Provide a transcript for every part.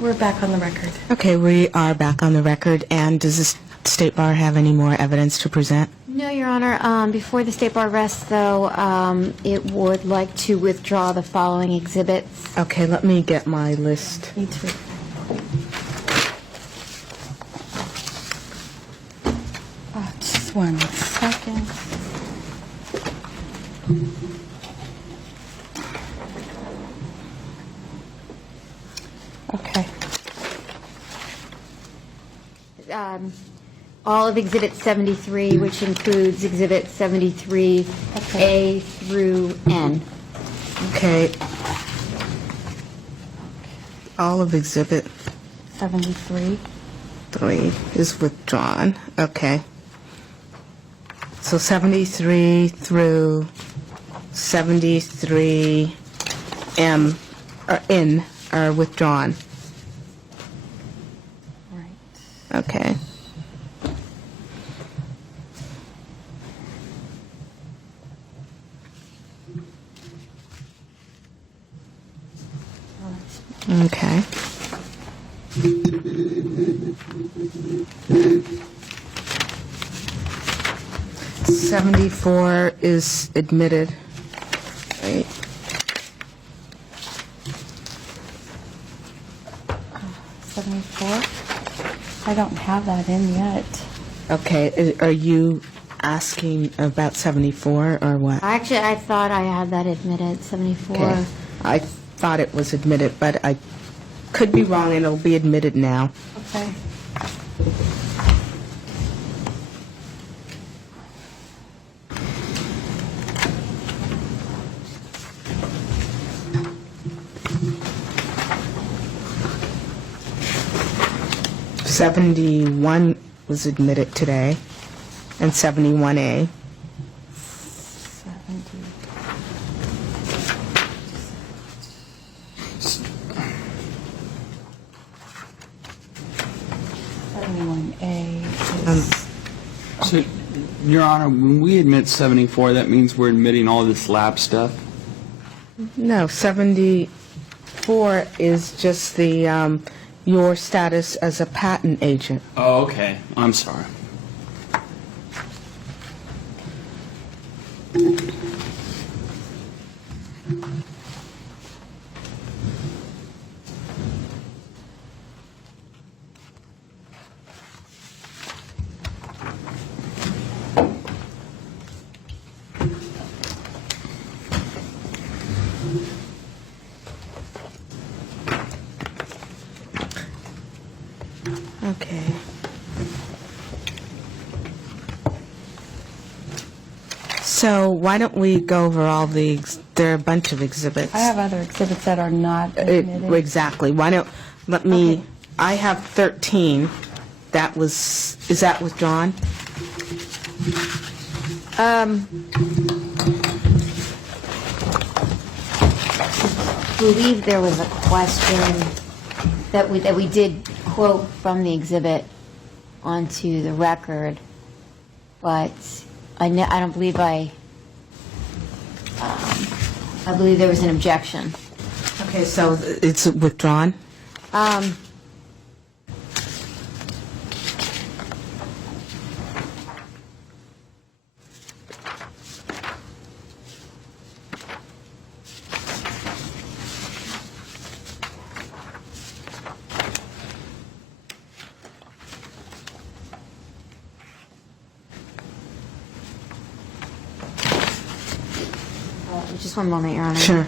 We're back on the record. Okay, we are back on the record, and does the State Bar have any more evidence to present? No, Your Honor. Before the State Bar rests, though, it would like to withdraw the following exhibits. Okay, let me get my list. Me too. Just 1 second. Okay. All of Exhibit 73, which includes Exhibit 73A through N. Okay. All of Exhibit 73. 3 is withdrawn. Okay. So 73 through 73M or N are withdrawn. Right. Okay. Okay. $74 is admitted. Right. $74. I don't have that in yet. Okay. Are you asking about 74 or what? Actually, I thought I had that admitted, 74. Okay. I thought it was admitted, but I could be wrong, and it'll be admitted now. Okay. $71 was admitted today, and 71A. 70. So, Your Honor, when we admit 74, that means we're admitting all this lab stuff? No, 74 is just the your status as a patent agent. Oh, okay. I'm sorry. Okay. So why don't we go over all the, there are a bunch of exhibits. I have other exhibits that are not admitted. Exactly. Why don't, let me, Okay. I have 13. That was, is that withdrawn? I believe there was a question that we did quote from the exhibit onto the record, but I don't believe I believe there was an objection. Okay, so it's withdrawn? Just one moment, Your Honor. Sure.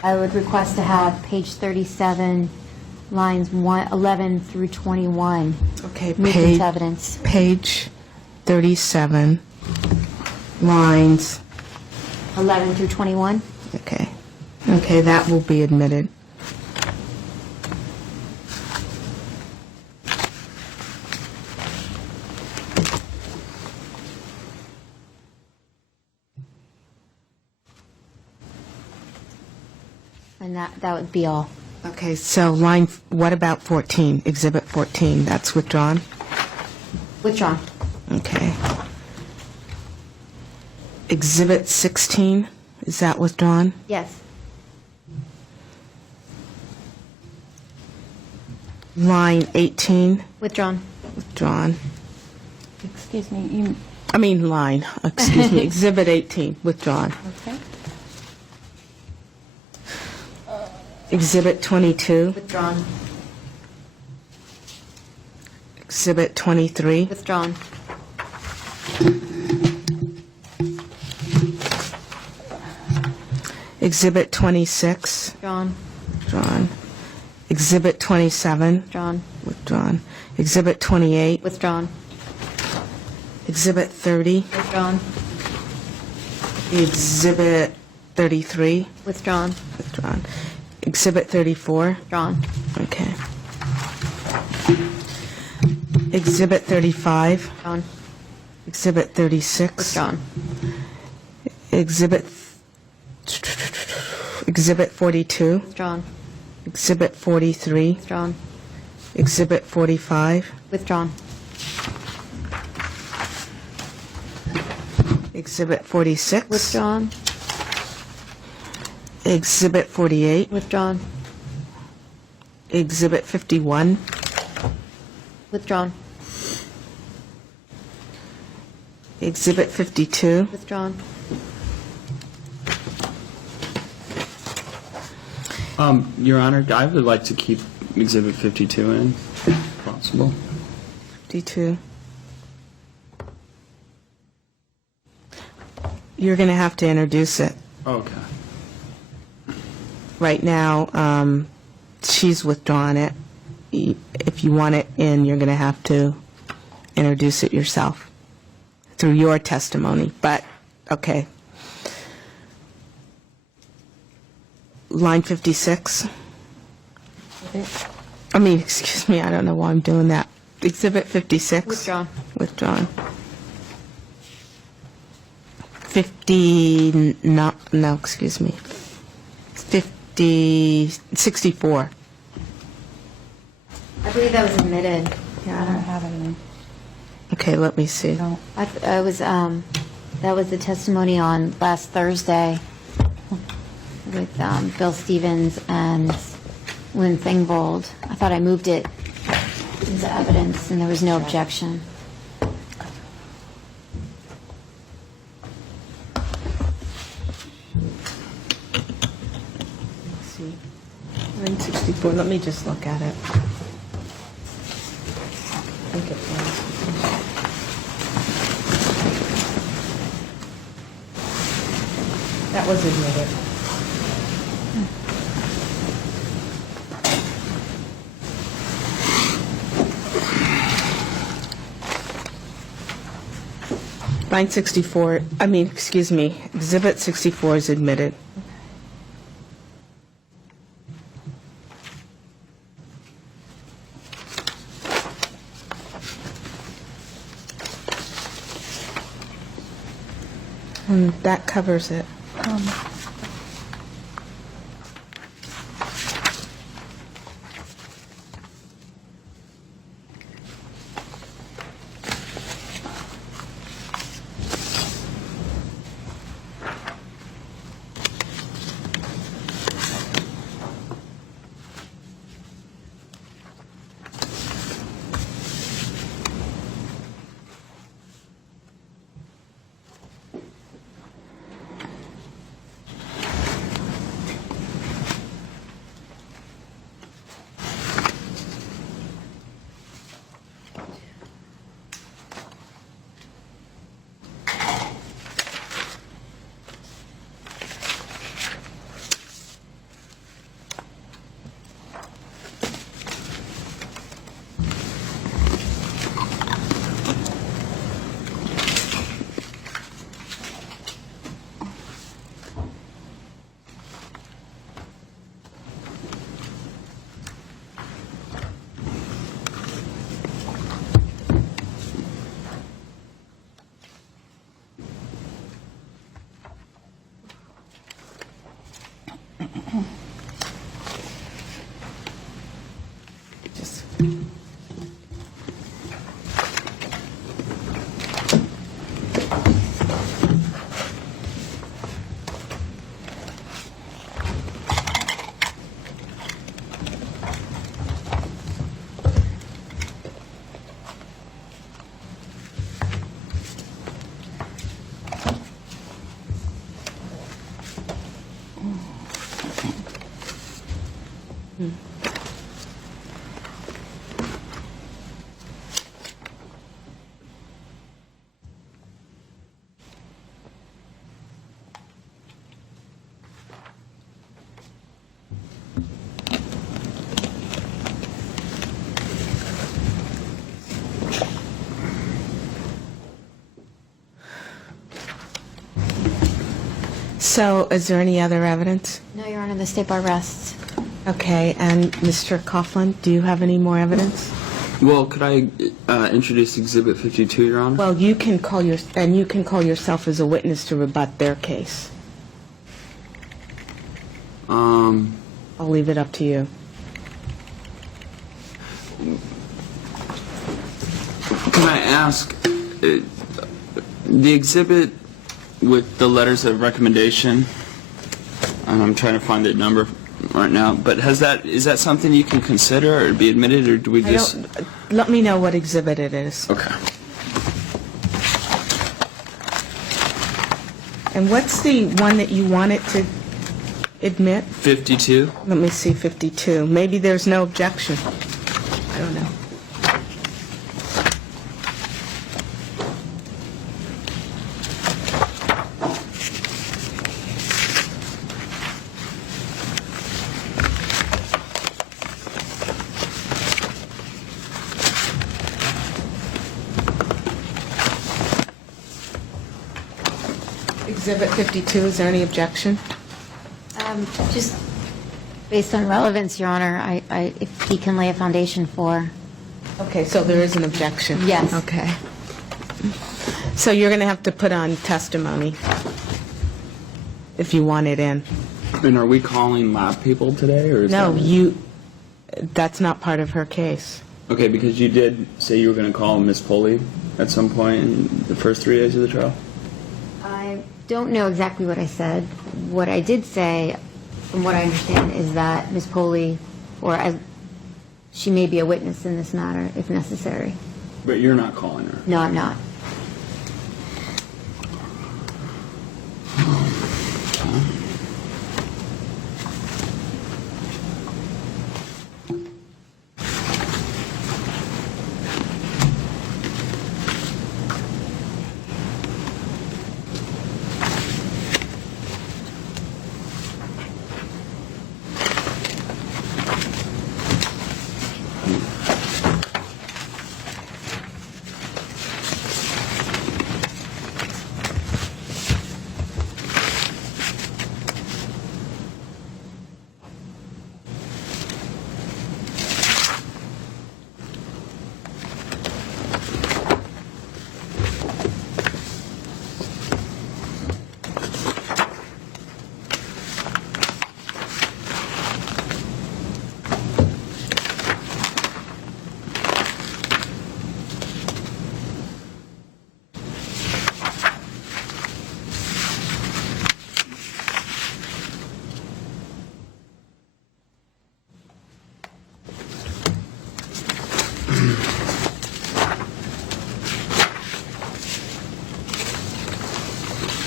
I would request to have page 37, lines 11 through 21. Okay, moved into evidence. Page 37, lines, 11 through 21. okay. Okay, that will be admitted. And that would be all. Okay, so what about 14, Exhibit 14? That's withdrawn? Withdrawn. Okay. Exhibit 16, is that withdrawn? Yes. Line 18, Withdrawn. withdrawn. Excuse me, Excuse me, Exhibit 18, withdrawn. okay? Exhibit 22, Withdrawn. Exhibit 23, Withdrawn. Exhibit 26, Withdrawn. withdrawn. Exhibit 27, Withdrawn. withdrawn. Exhibit 28, Withdrawn. Exhibit 30, Withdrawn. Exhibit 33, Withdrawn. withdrawn. Exhibit 34, Withdrawn. okay. Exhibit 35, Withdrawn. Exhibit 36. Withdrawn. Exhibit 42, Withdrawn. Exhibit 43, Withdrawn. Exhibit 45, Withdrawn. Exhibit 46, Withdrawn. Exhibit 48, Withdrawn. Exhibit 51, Withdrawn. Exhibit 52, Withdrawn. Your Honor, I would like to keep Exhibit 52 in, if possible. 52. You're going to have to introduce it. Okay. Right now, she's withdrawn it. If you want it in, you're going to have to introduce it yourself through your testimony, but, okay. Line 56. Excuse me, I don't know why I'm doing that. Exhibit 56. Withdrawn. Withdrawn. 50, no, excuse me. 64. I believe that was admitted. Yeah, I don't have it in. Okay, let me see. No. I was, that was the testimony on last Thursday with Bill Stevens and Lynn Thingvold. I thought I moved it into evidence, and there was no objection. Let's see. Line 64, let me just look at it. I think it was. That was admitted. Line 64, excuse me, Exhibit 64 is admitted. And that covers it. So is there any other evidence? No, Your Honor, the State Bar rests. Okay, and Mr. Coughlin, do you have any more evidence? Well, could I introduce Exhibit 52, Your Honor? Well, you can call yourself as a witness to rebut their case. I'll leave it up to you. Can I ask, the exhibit with the letters of recommendation, and I'm trying to find the number right now, but is that something you can consider or be admitted, or do we just... Let me know what exhibit it is. Okay. And what's the one that you wanted to admit? 52? Let me see, 52. Maybe there's no objection. I don't know. Exhibit 52, is there any objection? Just based on relevance, Your Honor, if he can lay a foundation for... Okay, so there is an objection? Yes. Okay. So you're going to have to put on testimony if you want it in. And are we calling lab people today, or is No, that... that's not part of her case. Okay, because you did say you were going to call Ms. Pulley at some point in the first 3 days of the trial? I don't know exactly what I said. What I did say, from what I understand, is that Ms. Poley, she may be a witness in this matter if necessary. But you're not calling her? No, I'm not.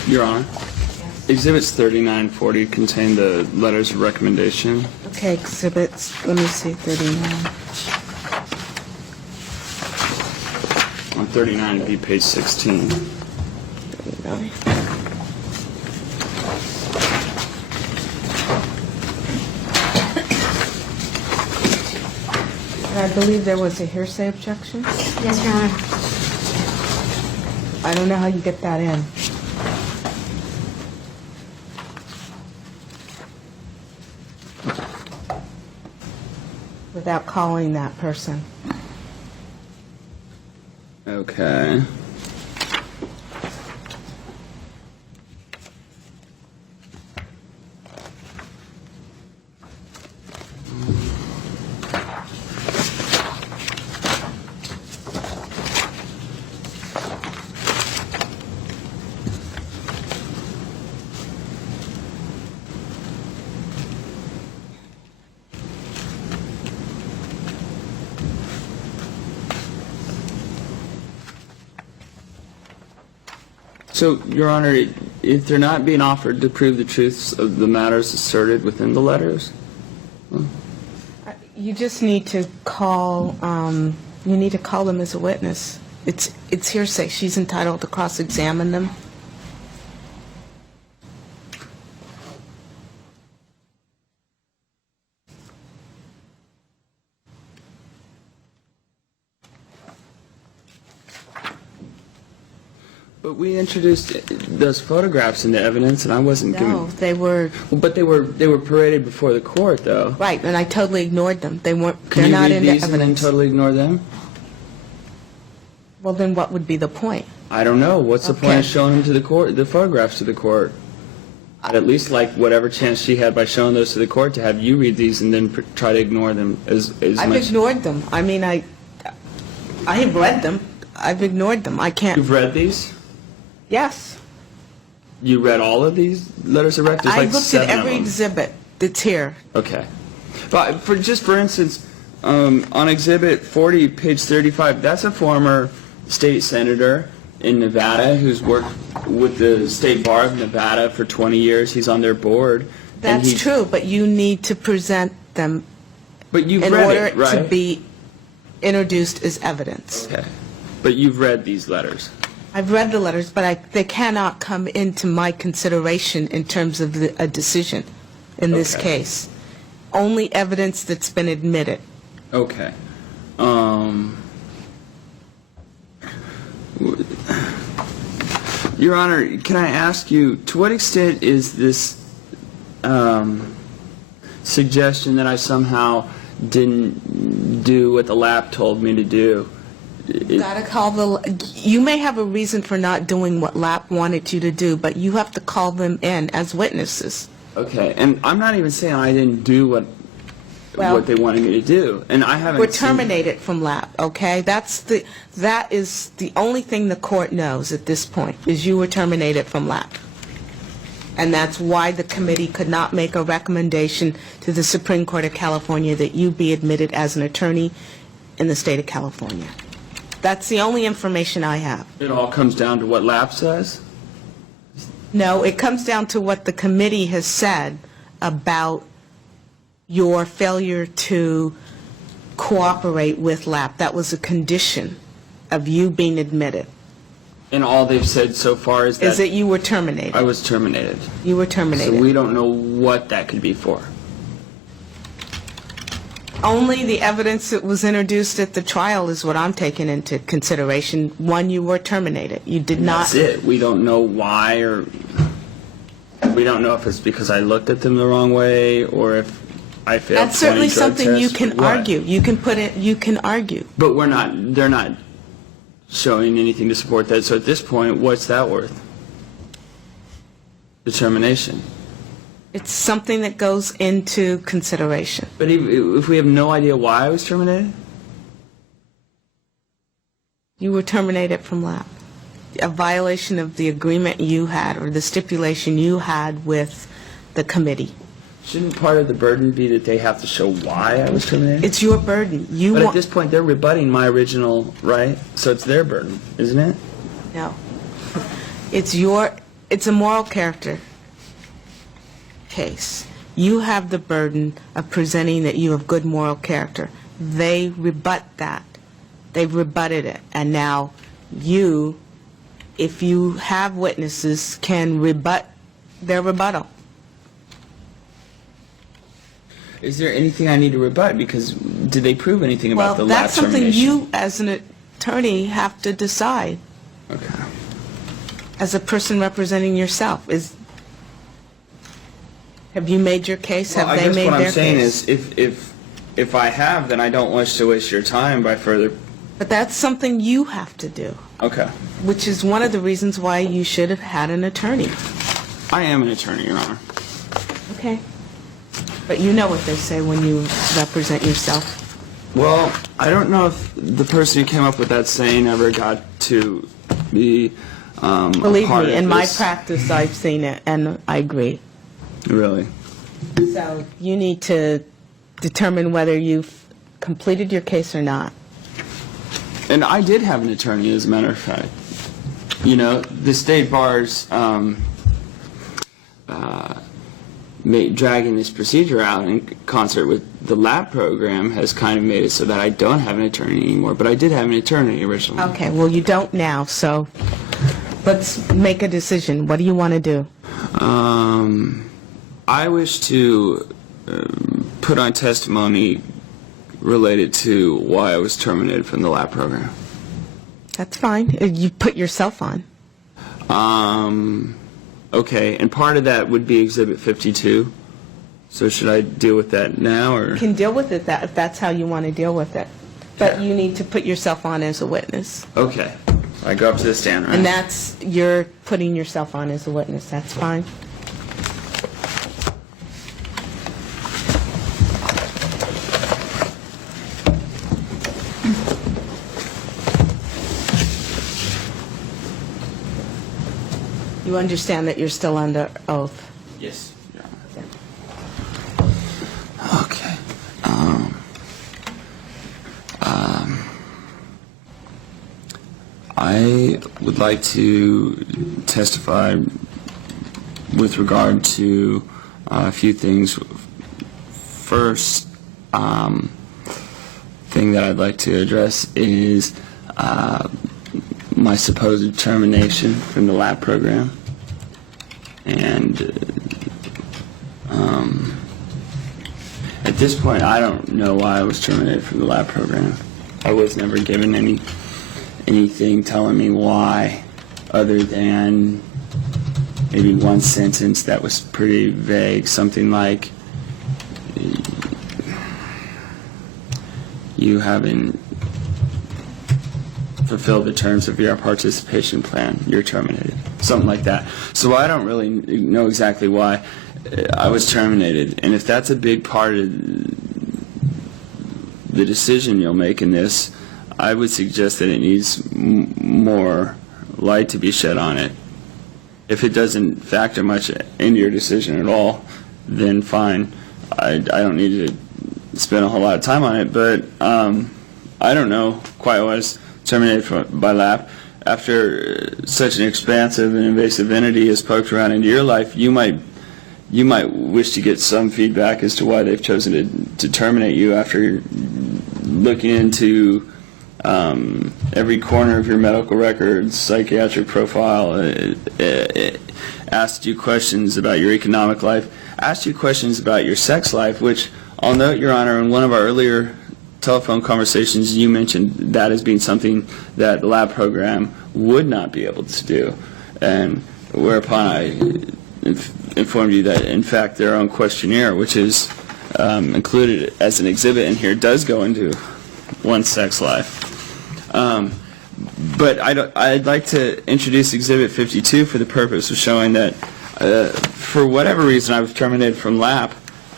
Your Honor, Exhibits 39 and 40 contain the letters of recommendation. Okay, exhibits, let me see, 39. On 39, it'd be page 16. 39. And I believe there was a hearsay objection. Yes, Your Honor. I don't know how you get that in. Without calling that person. Okay. So, Your Honor, if they're not being offered to prove the truths of the matters asserted within the letters? You just need to call, them as a witness. It's hearsay. She's entitled to cross-examine them. But we introduced those photographs into evidence, and I wasn't No, given... they were, But they were paraded before the court, though. right, and I totally ignored them. They weren't, Can they're you not read in the these and then evidence. totally ignore them? Well, then what would be the point? I don't know. What's the point Okay. of showing them to the court, the photographs to the court? I'd at least like whatever chance she had by showing those to the court to have you read these and then try to ignore them as I've much. ignored them. I mean, I have read them. I've ignored them. I can't, You've read these? yes. You read all of these letters of record? There's I like looked at 7 of every them. exhibit that's here. Okay. But for instance, on Exhibit 40, page 35, that's a former state senator in Nevada who's worked with the State Bar of Nevada for 20 years. He's on their board. and That's he's- true, but you need to present them But you've in read order it, right? to be introduced as evidence. Okay. But you've read these letters. I've read the letters, but they cannot come into my consideration in terms of a decision in this Okay. case. Only evidence that's been admitted. Okay. Your Honor, can I ask you, to what extent is this suggestion that I somehow didn't do what the lab told me to do? Gotta call you may have a reason for not doing what LAP wanted you to do, but you have to call them in as witnesses. Okay, and I'm not even saying I didn't do what Well, they wanted me to do, and I haven't We're seen- terminated from LAP, okay? That is the only thing the court knows at this point, is you were terminated from LAP. And that's why the committee could not make a recommendation to the Supreme Court of California that you be admitted as an attorney in the state of California. That's the only information I have. It all comes down to what LAP says? No, it comes down to what the committee has said about your failure to cooperate with LAP. That was a condition of you being admitted, And all they've said so far is is that that you were terminated. I was terminated. You were So terminated. we don't know what that could be for. Only the evidence that was introduced at the trial is what I'm taking into consideration. One, you were terminated. You did not. That's it. We don't know why, or we don't know if it's because I looked at them the wrong way, or if I failed 20 That's certainly drug something you tests, can or what. argue. You can put it, you can argue. But they're not showing anything to support that. So at this point, what's that worth? Determination. It's something that goes into consideration. But if we have no idea why I was terminated? You were terminated from LAP. A violation of the agreement you had, or the stipulation you had with the committee. Shouldn't part of the burden be that they have to show why I was terminated? It's your burden. You But at want, this point, they're rebutting my original right, so it's their burden, isn't it? no. It's a moral character case. You have the burden of presenting that you have good moral character. They rebut that. They've rebutted it. And now you, if you have witnesses, can rebut their rebuttal. Is there anything I need to rebut? Because did they prove anything about the Well, lab that's something termination? you, as an attorney, have to decide, Okay. as a person representing yourself. Have you made your case? Well, Have I they guess made what their I'm saying case? is, if I have, then I don't wish to waste your time by further. But that's something you have to do, Okay. which is one of the reasons why you should have had an attorney. I am an attorney, Your Honor. Okay. But you know what they say when you represent yourself. Well, I don't know if the person who came up with that saying ever got to be Believe part me, of in my this. practice, I've seen it, and I agree. Really? So you need to determine whether you've completed your case or not. And I did have an attorney, as a matter of fact. You know, the state bar's dragging this procedure out in concert with the lab program has kind of made it so that I don't have an attorney anymore. But I did have an attorney originally. Okay, well, you don't now, so let's make a decision. What do you want to do? I wish to put on testimony related to why I was terminated from the lab program. That's fine. You put yourself on. Okay, and part of that would be Exhibit 52. So should I deal with that now, or? You can deal with it if that's how you want to deal with it. But you need to put yourself on as a witness. Okay. I go up to the stand, right? And that's, you're putting yourself on as a witness. That's fine. You understand that you're still under oath? Yes. Your Honor. Okay. I would like to testify with regard to a few things. First thing that I'd like to address is my supposed termination from the lab program. And at this point, I don't know why I was terminated from the lab program. I was never given anything telling me why, other than maybe one sentence that was pretty vague, something like, you haven't fulfilled the terms of your participation plan, you're terminated. Something like that. So I don't really know exactly why I was terminated. And if that's a big part of the decision you'll make in this, I would suggest that it needs more light to be shed on it. If it doesn't factor much into your decision at all, then fine. I don't need to spend a whole lot of time on it, but I don't know quite why I was terminated by LAP. After such an expansive and invasive entity has poked around into your life, you might wish to get some feedback as to why they've chosen to terminate you after looking into every corner of your medical records, psychiatric profile, asked you questions about your economic life, asked you questions about your sex life, which I'll note, Your Honor, in one of our earlier telephone conversations, you mentioned that as being something that the lab program would not be able to do, and whereupon I informed you that, in fact, their own questionnaire, which is included as an exhibit in here, does go into one's sex life. But I'd like to introduce Exhibit 52 for the purpose of showing that, for whatever reason, I was terminated from LAP.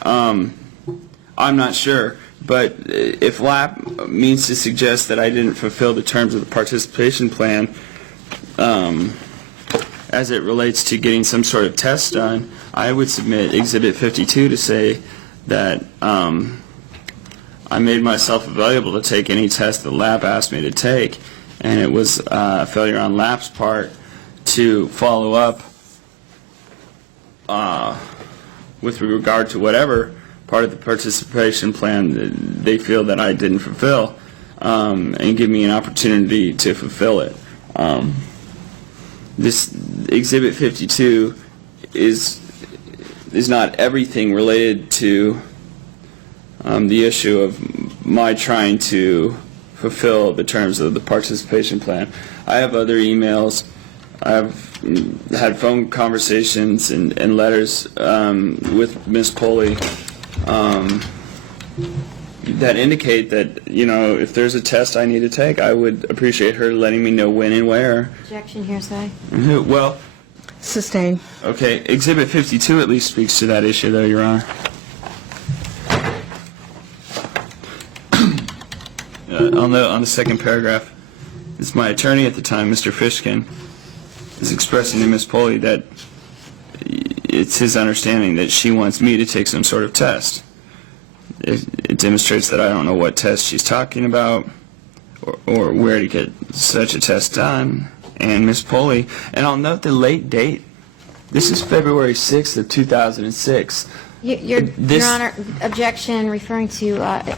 I'm not sure. But if LAP means to suggest that I didn't fulfill the terms of the participation plan as it relates to getting some sort of test done, I would submit Exhibit 52 to say that I made myself available to take any test that LAP asked me to take, and it was a failure on LAP's part to follow up with regard to whatever part of the participation plan that they feel that I didn't fulfill, and give me an opportunity to fulfill it. This Exhibit 52 is not everything related to the issue of my trying to fulfill the terms of the participation plan. I have other emails. I've had phone conversations and letters with Ms. Coley that indicate that, you know, if there's a test I need to take, I would appreciate her letting me know when and where. Objection, hearsay. Well, Sustained. okay, Exhibit 52 at least speaks to that issue, though, Your Honor. I'll note on the second paragraph, it's my attorney at the time, Mr. Fishkin, is expressing to Ms. Poley that it's his understanding that she wants me to take some sort of test. It demonstrates that I don't know what test she's talking about or where to get such a test done. And Ms. Poley, and I'll note the late date. This is February 6th of 2006. Your Honor, objection referring to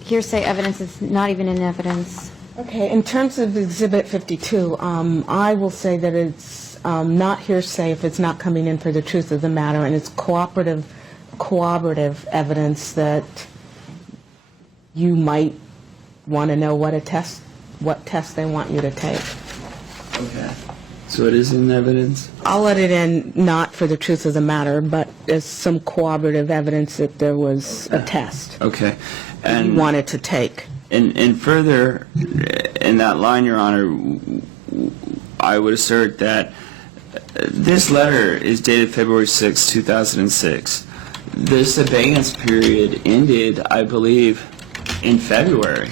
hearsay evidence is not even in evidence. Okay, in terms of Exhibit 52, I will say that it's not hearsay if it's not coming in for the truth of the matter, and it's corroborative evidence that you might want to know what test they want you to take. Okay. So it is in evidence? I'll let it in not for the truth of the matter, but as some corroborative evidence that there was a test Okay. that you wanted to take. And further, in that line, Your Honor, I would assert that this letter is dated February 6, 2006. This abeyance period ended, I believe, in February.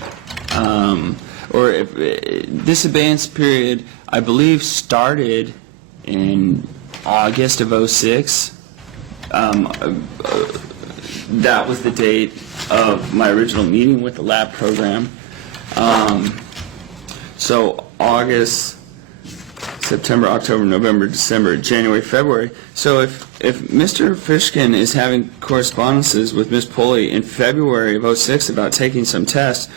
This abeyance period, I believe, started in August of 06. That was the date of my original meeting with the lab program. So August, September, October, November, December, January, February. So if Mr. Fishkin is having correspondences with Ms. Pulley in February of 06 about taking some tests,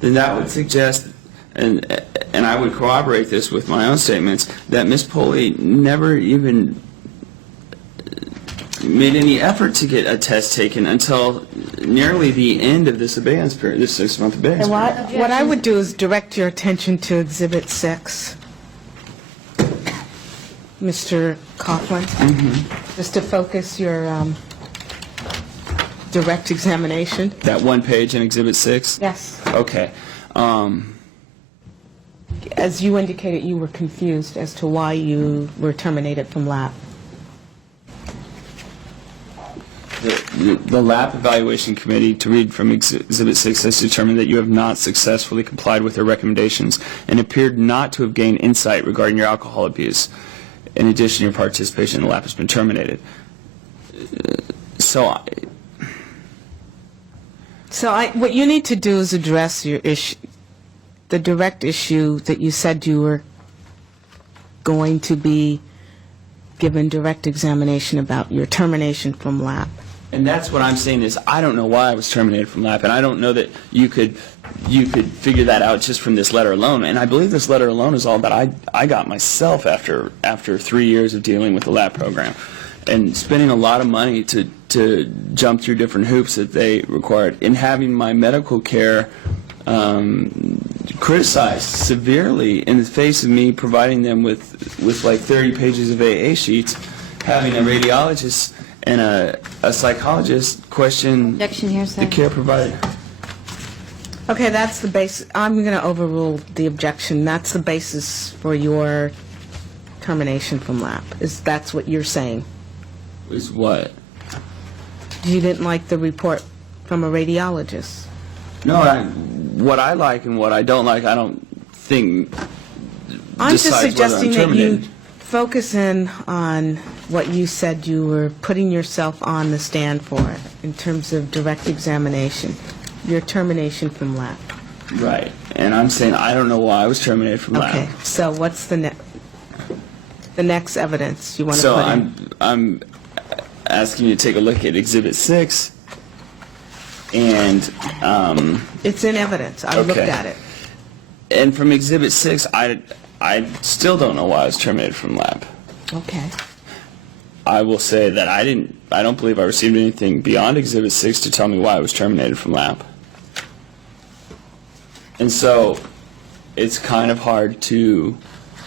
then that would suggest, and I would corroborate this with my own statements, that Ms. Pulley never even made any effort to get a test taken until nearly the end of this abeyance period, this 6-month abeyance period. What I would do is direct your attention to Exhibit 6. Mr. Coughlin, just to focus your direct examination. That one page in Exhibit 6? Yes. Okay. As you indicated, you were confused as to why you were terminated from LAP. The LAP Evaluation Committee, to read from Exhibit 6, has determined that you have not successfully complied with their recommendations and appeared not to have gained insight regarding your alcohol abuse. In addition, your participation in the LAP has been terminated. What you need to do is address your issue, the direct issue that you said you were going to be given direct examination about your termination from LAP. And that's what I'm saying is I don't know why I was terminated from LAP, and I don't know that you could figure that out just from this letter alone. And I believe this letter alone is all that I got myself after 3 years of dealing with the LAP program and spending a lot of money to jump through different hoops that they required, and having my medical care criticized severely in the face of me providing them with like 30 pages of AA sheets, having a radiologist and a psychologist question Objection here, sir. the care provider. Okay, that's the basis. I'm going to overrule the objection. That's the basis for your termination from LAP. That's what you're saying? Is what? You didn't like the report from a radiologist? No, what I like and what I don't like, I don't think I'm just decides whether I'm suggesting that you terminated. focus in on what you said you were putting yourself on the stand for in terms of direct examination, your termination from LAP. Right, and I'm saying I don't know why I was terminated from LAP. Okay, so what's the next evidence you want to So put in? I'm asking you to take a look at Exhibit 6, and It's in evidence. I looked Okay. at it. and from Exhibit 6, I still don't know why I was terminated from LAP. Okay. I will say that I don't believe I received anything beyond Exhibit 6 to tell me why I was terminated from LAP. And so it's kind of hard to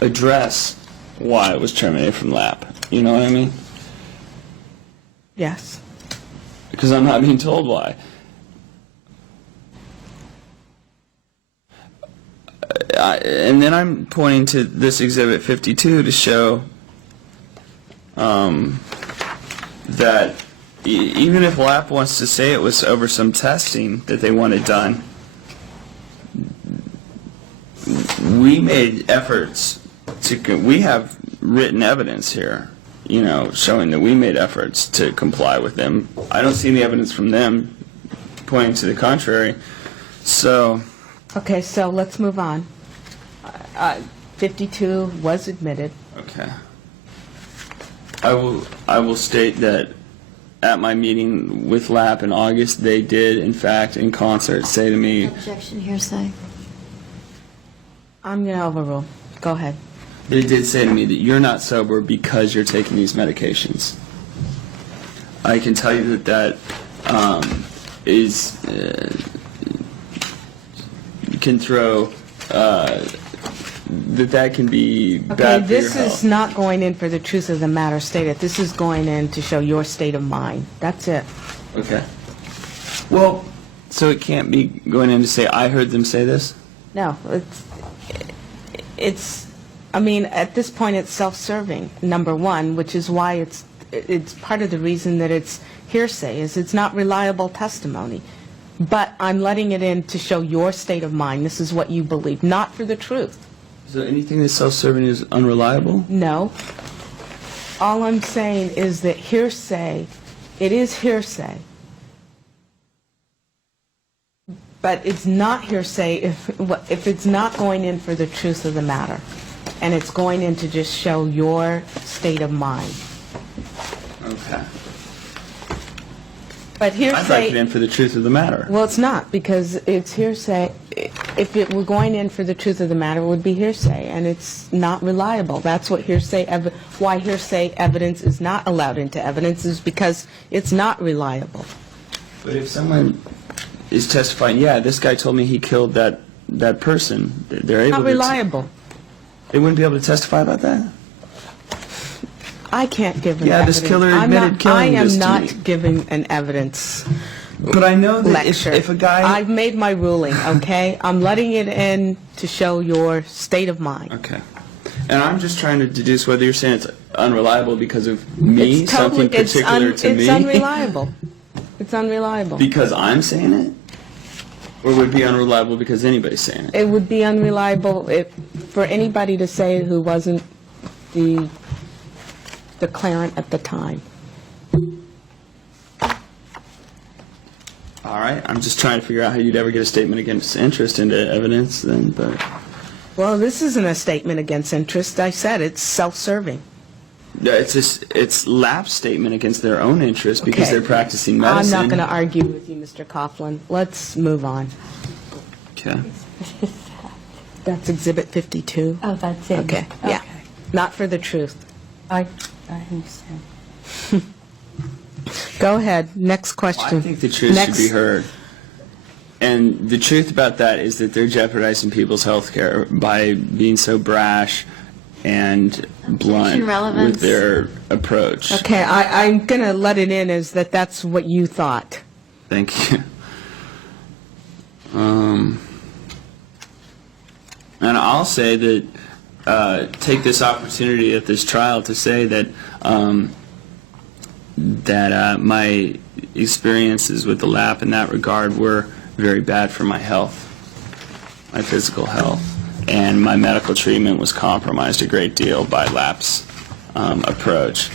address why I was terminated from LAP. You know what I mean? Yes. Because I'm not being told why. And then I'm pointing to this Exhibit 52 to show that even if LAP wants to say it was over some testing that they wanted done, we made efforts we have written evidence here, showing that we made efforts to comply with them. I don't see any evidence from them pointing to the contrary. So, Okay, so let's move on. 52 was admitted. okay. I will state that at my meeting with LAP in August, they did, in fact, in concert, say to me, Objection hearsay. I'm going to overrule. Go ahead. they did say to me that you're not sober because you're taking these medications. I can tell you that can throw that can be Okay, bad for your this health. is not going in for the truth of the matter stated. This is going in to show your state of mind. That's it. Okay. Well, so it can't be going in to say, I heard them say this? No, I mean, at this point, it's self-serving, number one, which is why it's part of the reason that it's hearsay, is it's not reliable testimony. But I'm letting it in to show your state of mind. This is what you believe, not for the truth. So anything that's self-serving is unreliable? No. All I'm saying is that hearsay, it is hearsay. But it's not hearsay if it's not going in for the truth of the matter. And it's going in to just show your state of mind. Okay. But I'd like it hearsay, in for the truth of the matter. well, it's not, because it's hearsay. If it were going in for the truth of the matter, it would be hearsay, and it's not reliable. That's what why hearsay evidence is not allowed into evidence, is because it's not reliable. But if someone is testifying, yeah, this guy told me he killed that person, they're able Not to... reliable. They wouldn't be able to testify about that? I can't give an Yeah, evidence. this killer I'm admitted not- killing this to I am me. not giving an evidence But I know that lecture. if a guy... I've made my ruling, okay? I'm letting it in to show your state of mind. Okay. And I'm just trying to deduce whether you're saying it's unreliable because of me, something particular to me. It's unreliable. It's unreliable. Because I'm saying it? Or would it be unreliable because anybody's saying it? It would be unreliable for anybody to say who wasn't the declarant at the time. All right. I'm just trying to figure out how you'd ever get a statement against interest into evidence then, but... Well, this isn't a statement against interest. I said it's self-serving. Yeah, it's lapse statement against their own interest because Okay. they're practicing medicine. I'm not going to argue with you, Mr. Coughlin. Let's move on. Okay. That's Exhibit 52. Oh, that's it. Okay, yeah. Okay. Not for the truth. I understand. Go ahead. Next Well, question. I think the truth should be heard. And the truth about that is that they're jeopardizing people's health care by being so brash and blunt relevance. with their approach. Okay, I'm going to let it in as that's what you thought. Thank you. And I'll say that, take this opportunity at this trial to say that my experiences with the lap in that regard were very bad for my health, my physical health, and my medical treatment was compromised a great deal by lap's approach.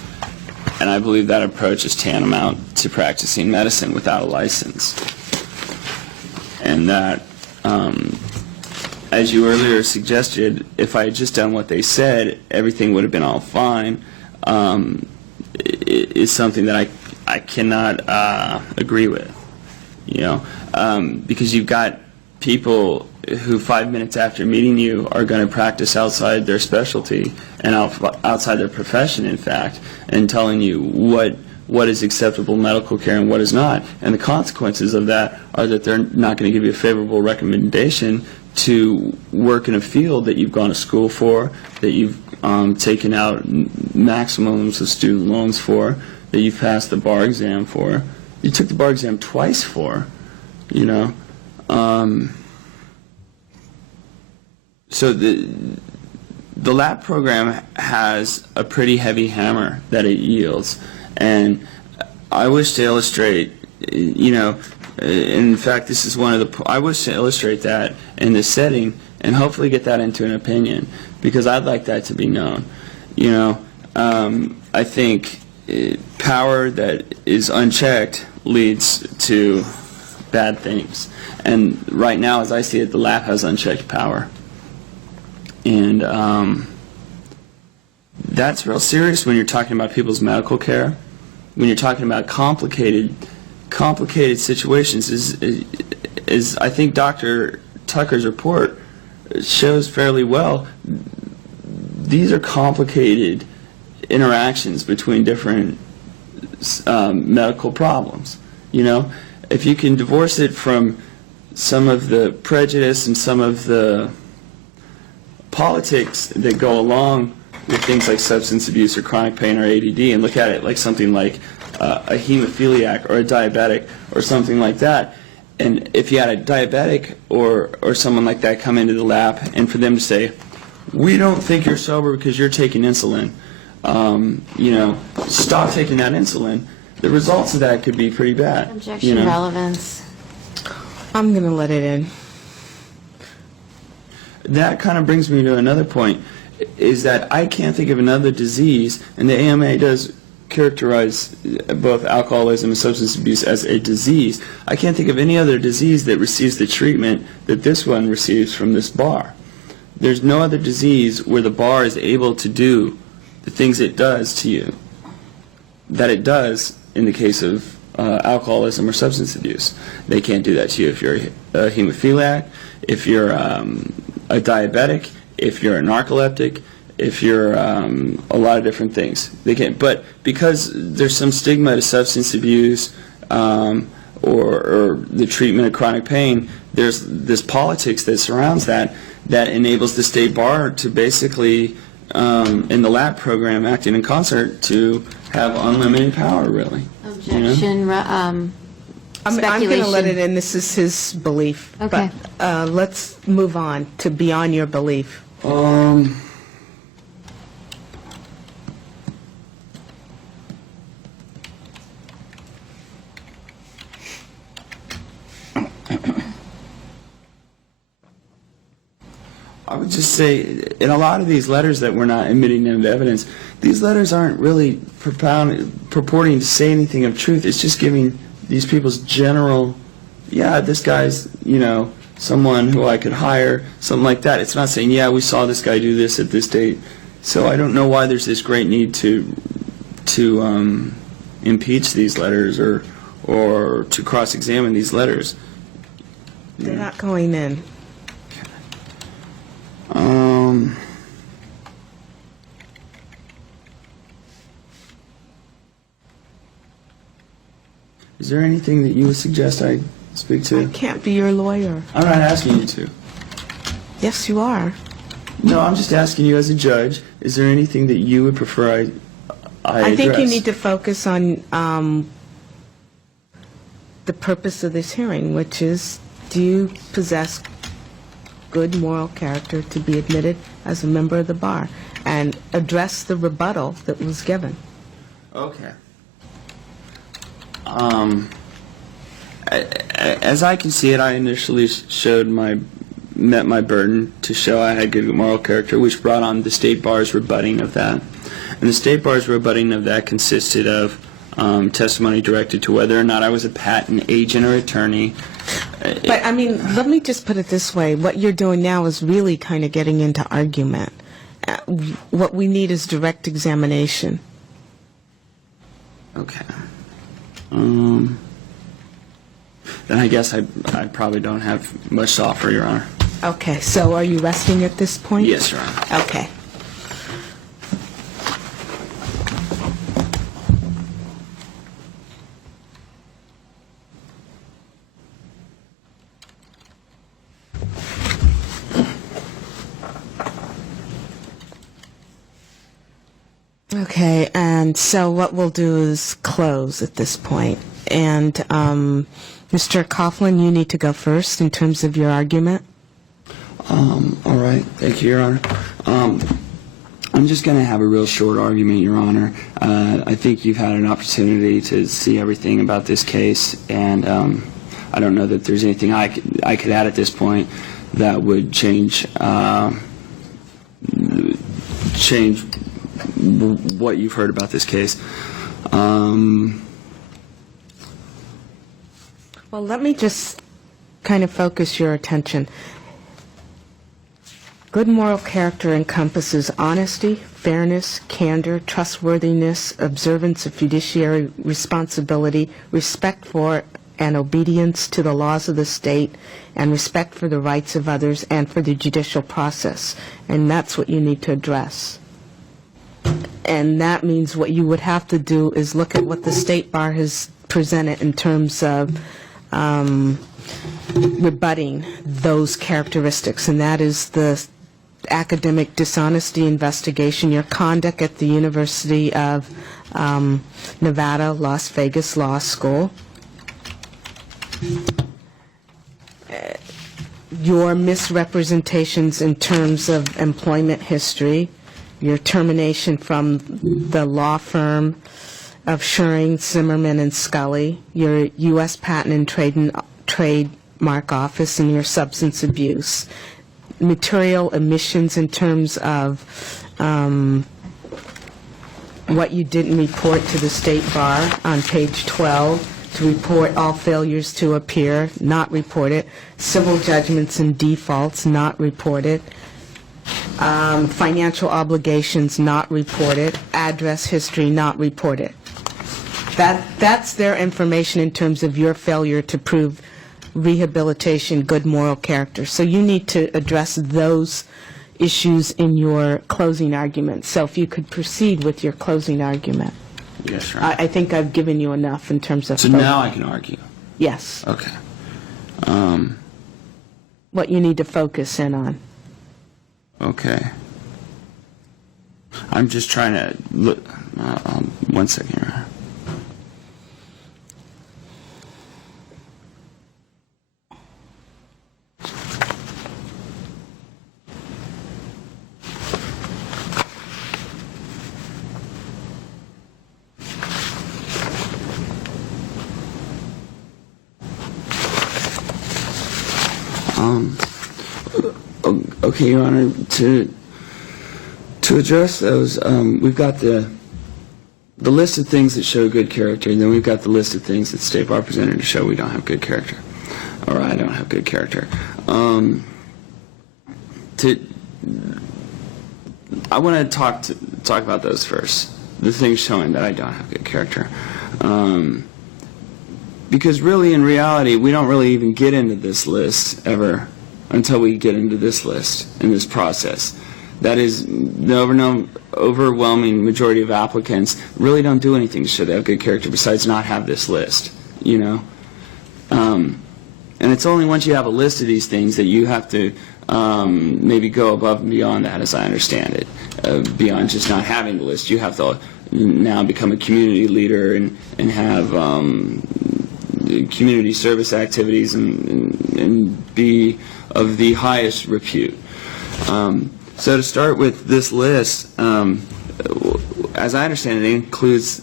And I believe that approach is tantamount to practicing medicine without a license. And that, as you earlier suggested, if I had just done what they said, everything would have been all fine, is something that I cannot agree with, you know, because you've got people who 5 minutes after meeting you are going to practice outside their specialty and outside their profession, in fact, and telling you what is acceptable medical care and what is not. And the consequences of that are that they're not going to give you a favorable recommendation to work in a field that you've gone to school for, that you've taken out maximums of student loans for, that you've passed the bar exam for. You took the bar exam twice for, you know. So the lab program has a pretty heavy hammer that it yields, and I wish to illustrate, you know, in fact, this is one of the, I wish to illustrate that in this setting and hopefully get that into an opinion, because I'd like that to be known. You know, I think power that is unchecked leads to bad things. And right now, as I see it, the lab has unchecked power. And that's real serious when you're talking about people's medical care, when you're talking about complicated situations. Is I think Dr. Tucker's report shows fairly well, these are complicated interactions between different medical problems. You know, if you can divorce it from some of the prejudice and some of the politics that go along with things like substance abuse or chronic pain or ADD, and look at it like something like a hemophiliac or a diabetic or something like that. And if you had a diabetic or someone like that come into the lab, and for them to say, we don't think you're sober because you're taking insulin, stop taking that insulin, the results of that could be pretty bad. Objection relevance. I'm going to let it in. That kind of brings me to another point, is that I can't think of another disease, and the AMA does characterize both alcoholism and substance abuse as a disease. I can't think of any other disease that receives the treatment that this one receives from this bar. There's no other disease where the bar is able to do the things it does to you that it does in the case of alcoholism or substance abuse. They can't do that to you if you're a hemophiliac, if you're a diabetic, if you're a narcoleptic, if you're a lot of different things. They can't. But because there's some stigma to substance abuse or the treatment of chronic pain, there's this politics that surrounds that enables the state bar to basically, in the lab program, acting in concert, to have unlimited power, really. Objection. I'm going to let it in. This is his belief. Okay. But let's move on to beyond your belief. I would just say, in a lot of these letters that we're not admitting into evidence, these letters aren't really purporting to say anything of truth. It's just giving these people's general, this guy's, someone who I could hire, something like that. It's not saying, we saw this guy do this at this date. So I don't know why there's this great need to impeach these letters or to cross-examine these letters. They're not going in. Is there anything that you would suggest I speak to? I can't be your lawyer. I'm not asking you to. Yes, you are. No, I'm just asking you as a judge, is there anything that you would prefer I think you address? need to focus on the purpose of this hearing, which is, do you possess good moral character to be admitted as a member of the bar, and address the rebuttal that was given. Okay. As I can see it, I initially met my burden to show I had good moral character, which brought on the State Bar's rebutting of that. And the State Bar's rebutting of that consisted of testimony directed to whether or not I was a patent agent or attorney. But, I mean, let me just put it this way. What you're doing now is really kind of getting into argument. What we need is direct examination. Okay. Then I guess I probably don't have much to offer, Your Honor. Okay, so are you resting at this point? Yes, Your Honor. Okay. Okay, and so what we'll do is close at this point. And Mr. Coughlin, you need to go first in terms of your argument. All right. Thank you, Your Honor. I'm just going to have a real short argument, Your Honor. I think you've had an opportunity to see everything about this case, and I don't know that there's anything I could add at this point that would change what you've heard about this case. Well, let me just kind of focus your attention. Good moral character encompasses honesty, fairness, candor, trustworthiness, observance of fiduciary responsibility, respect for and obedience to the laws of the state, and respect for the rights of others and for the judicial process. And that's what you need to address. And that means what you would have to do is look at what the State Bar has presented in terms of rebutting those characteristics, and that is the academic dishonesty investigation, your conduct at the University of Nevada, Las Vegas Law School, your misrepresentations in terms of employment history, your termination from the law firm of Schuring, Zimmerman, and Scully, your U.S. Patent and Trademark Office, and your substance abuse, material omissions in terms of what you didn't report to the State Bar on page 12, to report all failures to appear, not reported, civil judgments and defaults, not reported, financial obligations, not reported, address history, not reported. That's their information in terms of your failure to prove rehabilitation, good moral character. So you need to address those issues in your closing argument. So if you could proceed with your closing argument. Yes, right. I think I've given you enough in terms of... So now I can argue. Yes. Okay. What you need to focus in on. Okay. I'm just trying to look. 1 second here. Okay, Your Honor, to address those, we've got the list of things that show good character, and then we've got the list of things that State Bar presented to show we don't have good character, or I don't have good character. I want to talk about those first, the things showing that I don't have good character. Because really, in reality, we don't really even get into this list ever until we get into this list in this process. That is, the overwhelming majority of applicants really don't do anything to show they have good character besides not have this list, you know? And it's only once you have a list of these things that you have to maybe go above and beyond that, as I understand it. Beyond just not having the list, you have to now become a community leader and have community service activities and be of the highest repute. So to start with this list, as I understand it, includes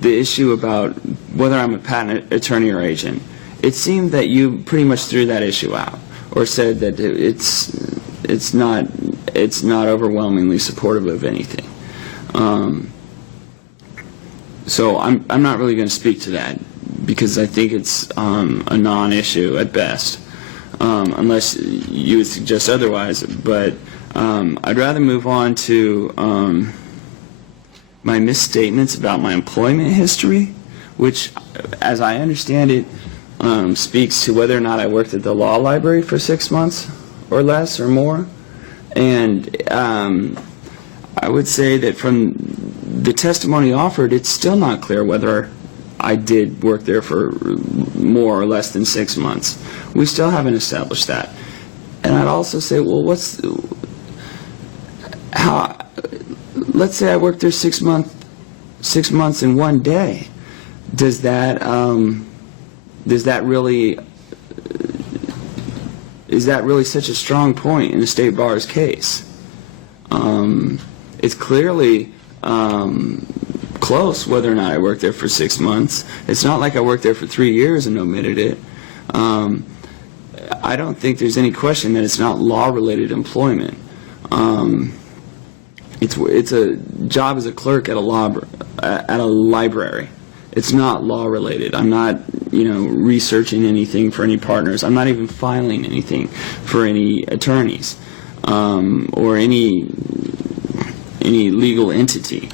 the issue about whether I'm a patent attorney or agent. It seemed that you pretty much threw that issue out, or said that it's not overwhelmingly supportive of anything. So I'm not really going to speak to that, because I think it's a non-issue at best, unless you would suggest otherwise. But I'd rather move on to my misstatements about my employment history, which, as I understand it, speaks to whether or not I worked at the law library for 6 months or less or more. And I would say that from the testimony offered, it's still not clear whether I did work there for more or less than 6 months. We still haven't established that. And I'd also say, well, let's say I worked there 6 months in 1 day. Is that really such a strong point in the State Bar's case? It's clearly close whether or not I worked there for 6 months. It's not like I worked there for 3 years and omitted it. I don't think there's any question that it's not law-related employment. It's a job as a clerk at a library. It's not law-related. I'm not, researching anything for any partners. I'm not even filing anything for any attorneys or any legal entity.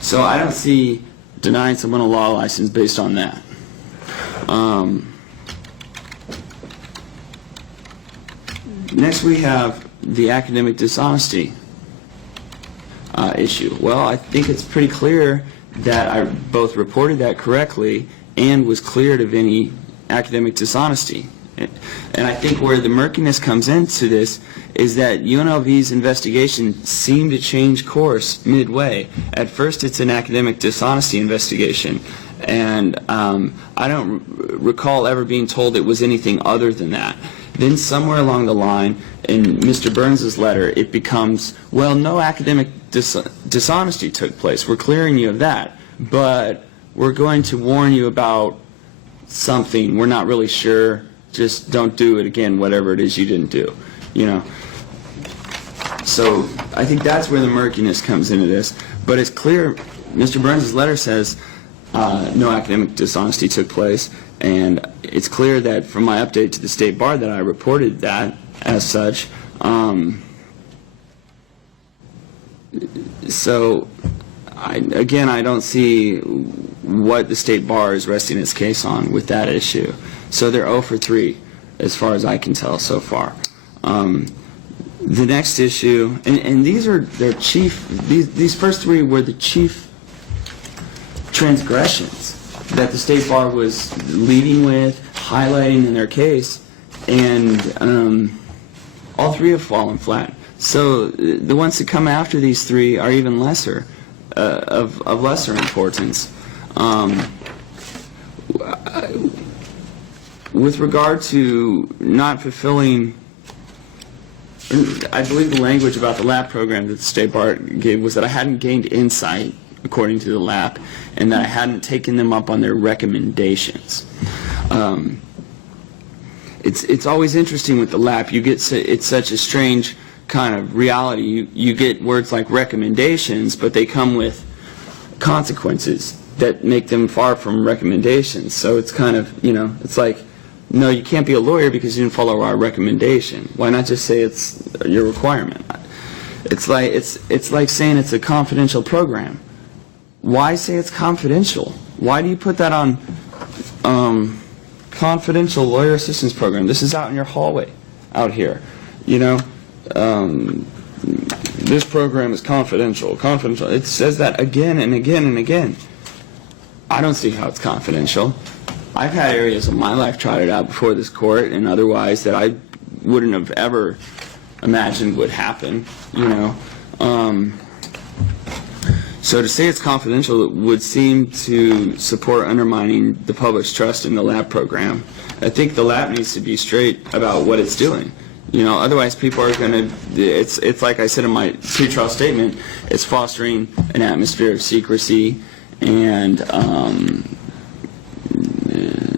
So I don't see denying someone a law license based on that. Next we have the academic dishonesty issue. Well, I think it's pretty clear that I both reported that correctly and was cleared of any academic dishonesty And I think where the murkiness comes into this is that UNLV's investigation seemed to change course midway. At first, it's an academic dishonesty investigation, and I don't recall ever being told it was anything other than that. Then somewhere along the line, in Mr. Burns's letter, it becomes, well, no academic dishonesty took place. We're clearing you of that, but we're going to warn you about something. We're not really sure. Just don't do it again, whatever it is you didn't do, you know. So I think that's where the murkiness comes into this. But it's clear, Mr. Burns's letter says no academic dishonesty took place, and it's clear that from my update to the State Bar that I reported that as such. So, I don't see what the State Bar is resting its case on with that issue. So they're 0 for 3, as far as I can tell so far. The next issue, and these are their chief, these first 3 were the chief transgressions that the State Bar was leading with, highlighting in their case, and all 3 have fallen flat. So the ones that come after these 3 are even lesser, of lesser importance. With regard to not fulfilling, I believe the language about the LAP program that the State Bar gave was that I hadn't gained insight, according to the LAP, and that I hadn't taken them up on their recommendations. It's always interesting with the LAP. You get it's such a strange kind of reality. You get words like recommendations, but they come with consequences that make them far from recommendations. So it's kind of, you know, it's like, no, you can't be a lawyer because you didn't follow our recommendation. Why not just say it's your requirement? It's like saying it's a confidential program. Why say it's confidential? Why do you put that on confidential lawyer assistance program? This is out in your hallway out here. You know, this program is confidential. Confidential. It says that again and again and again. I don't see how it's confidential. I've had areas of my life trotted out before this court and otherwise that I wouldn't have ever imagined would happen, you know. So to say it's confidential would seem to support undermining the public's trust in the LAP program. I think the LAP needs to be straight about what it's doing. You know, otherwise people are going to, it's like I said in my pretrial statement, it's fostering an atmosphere of secrecy and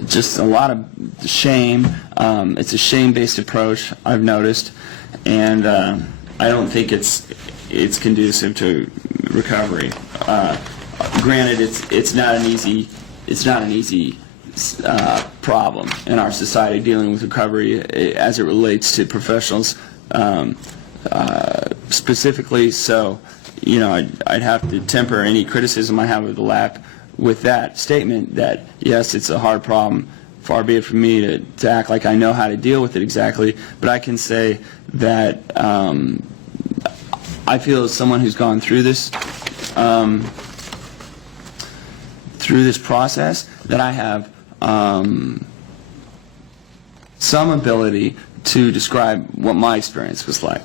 just a lot of shame. It's a shame-based approach, I've noticed, and I don't think it's conducive to recovery. Granted, it's not an easy problem in our society dealing with recovery as it relates to professionals specifically. So, you know, I'd have to temper any criticism I have of the LAP with that statement that, yes, it's a hard problem. Far be it from me to act like I know how to deal with it exactly, but I can say that I feel as someone who's gone through this process that I have some ability to describe what my experience was like.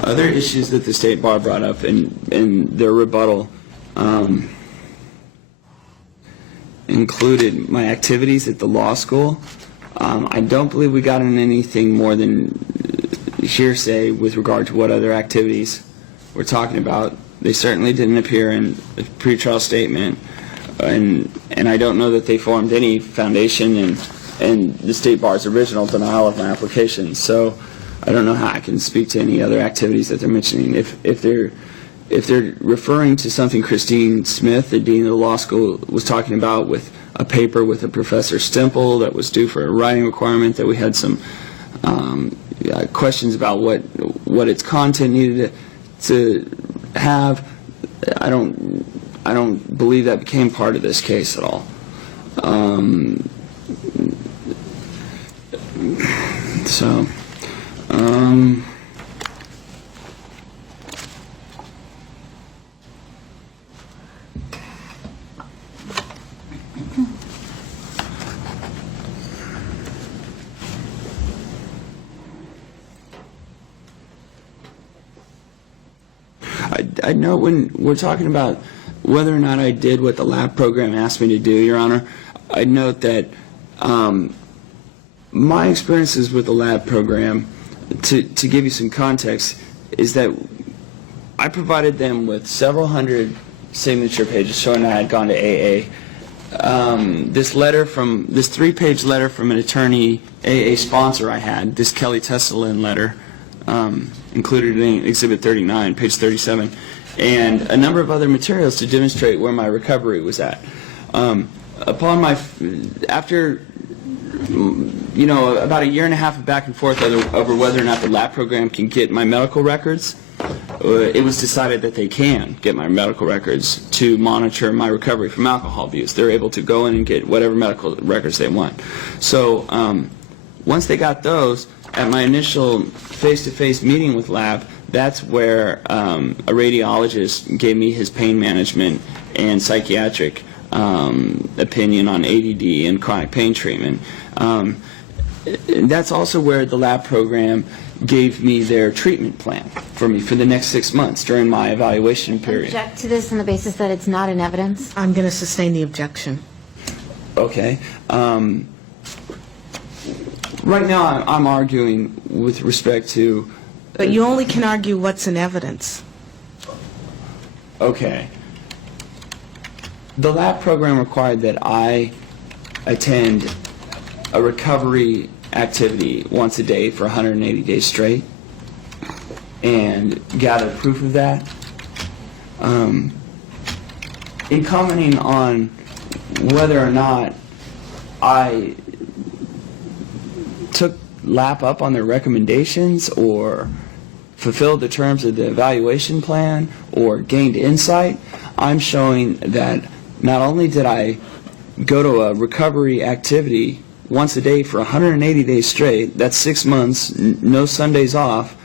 Other issues that the State Bar brought up in their rebuttal included my activities at the law school. I don't believe we got in anything more than hearsay with regard to what other activities we're talking about. They certainly didn't appear in the pretrial statement, and I don't know that they formed any foundation in the State Bar's original denial of my application. So I don't know how I can speak to any other activities that they're mentioning. If they're referring to something Christine Smith, the dean of the law school, was talking about with a paper with a professor's stempel that was due for a writing requirement, that we had some questions about what its content needed to have, I don't believe that became part of this case at all. I know when we're talking about whether or not I did what the lab program asked me to do, Your Honor, I note that my experiences with the lab program, to give you some context, is that I provided them with several hundred signature pages showing I had gone to AA. This 3-page letter from an attorney, AA sponsor I had, this Kelly Tesselin letter, included in Exhibit 39, page 37, and a number of other materials to demonstrate where my recovery was at. After about a year and a half of back and forth over whether or not the lab program can get my medical records, it was decided that they can get my medical records to monitor my recovery from alcohol abuse. They're able to go in and get whatever medical records they want. So once they got those, at my initial face-to-face meeting with lab, that's where a radiologist gave me his pain management and psychiatric opinion on ADD and chronic pain treatment. That's also where the lab program gave me their treatment plan for me for the next 6 months during my evaluation period. Object to this on the basis that it's not in evidence? I'm going to sustain the objection. Okay. Right now I'm arguing with respect to... But you only can argue what's in evidence. Okay. The lab program required that I attend a recovery activity once a day for 180 days straight and gather proof of that. In commenting on whether or not I took LAP up on their recommendations or fulfilled the terms of the evaluation plan or gained insight, I'm showing that not only did I go to a recovery activity once a day for 180 days straight, that's 6 months, no Sundays off.